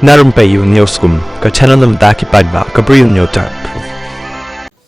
Na Rympei U ke channel nabynta paidbah ke Bri U Hynñiewtrep.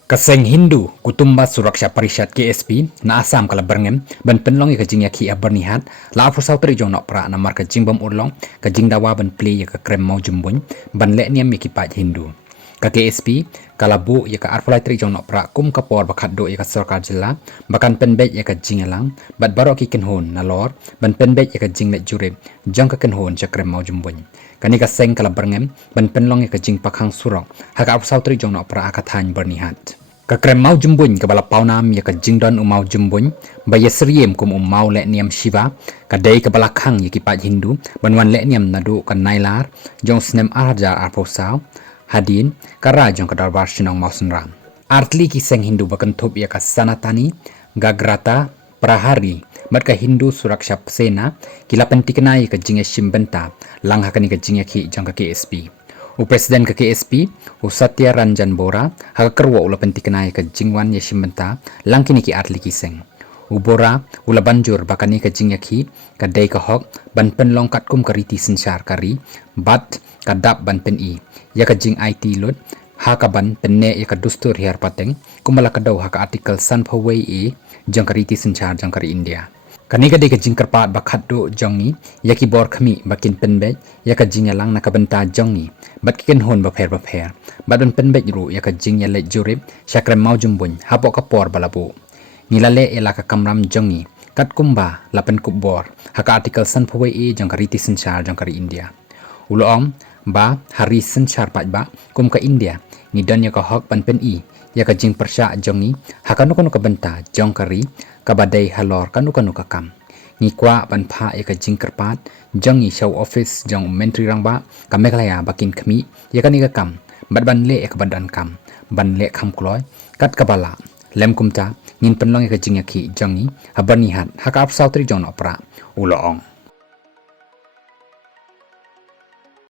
Kaseng Hindu Kutumba Suraksha Parishad KSP na Assam kala berngem ban penlong ka jing iakhih Byrnihat la afur tarik jong Nohprah na mar ka jing bom urlong ka jing dawa ban play ka krem mau jumbun ban le niam mikipaj Hindu ka KSP kala bu ka tarik jong Nohprah kum ka por bakat do ka sarkar jilla bakan penbej ka jing alang bat baroh ki kenhon na lor ban penbej ka jing le jurib jong ka kenhon cha krem mau jumbun kani ka seng kala berngem ban penlong ka jing pakhang surok haka afur tarik jong Nohprah ka than Byrnihat ka krem mau jumbun ka bala paunam ka jing don mau jumbun ba yesriem kum mau le niam shiva ka dei ka bala khang kipaj Hindu ban wan le niam nadu ka nailar jong snem arja arposau hadin kara jong ka darbar shinong mausenram artli ki seng Hindu bakan thup ka sanatani gagrata prahari mat ka Hindu suraksha sena kila pentiknai ka jinge shimbenta lang hakani ka jinge ki jong ka KSP u presiden ka KSP u Satya Ranjan Bora haka kerwa ula pentiknai ka jingwan shimbenta lang kini ki artli ki seng u Bora ula banjur bakani ka jinge ki ka dei ka hok ban penlong kat kum kariti sensyar kari bat kadap ban pen i ya ka jing IT lut haka ban penne ya ka dustur hiar pateng kumala ka daw haka artikel san phawei e jong kariti sensyar jong kari India kani ka de ka jing karpat bakhat do jongi ya ki bor khami bakin penbej ya ka jing yalang nakabenta jongi bat ken hon ba pher bat ban penbej ru ya ka jing ya le jurib shakrem mau jumbun hapo ka por balabu nilale ela ka kamram jongi kat kumba lapen kubor haka artikel san phawei e jong kariti sensyar jong kari India ulom ba hari sensyar paidbah kum ka India ni don ya ka hok pan pen i ya ka jing persya jongi hakanu kanu ka benta jong kari ka badai halor kanu ka kam ni kwa ban pha ya ka jing karpat jongi show office jong mentri rangba ka meglaya bakin khmi ya ka ni ka kam bat ban le ka badan kam ban le kham kloy kat ka bala lem kumta nin penlong ya ka jing ya ki jongi Byrnihat haka ap sautri jong Nohprah uloong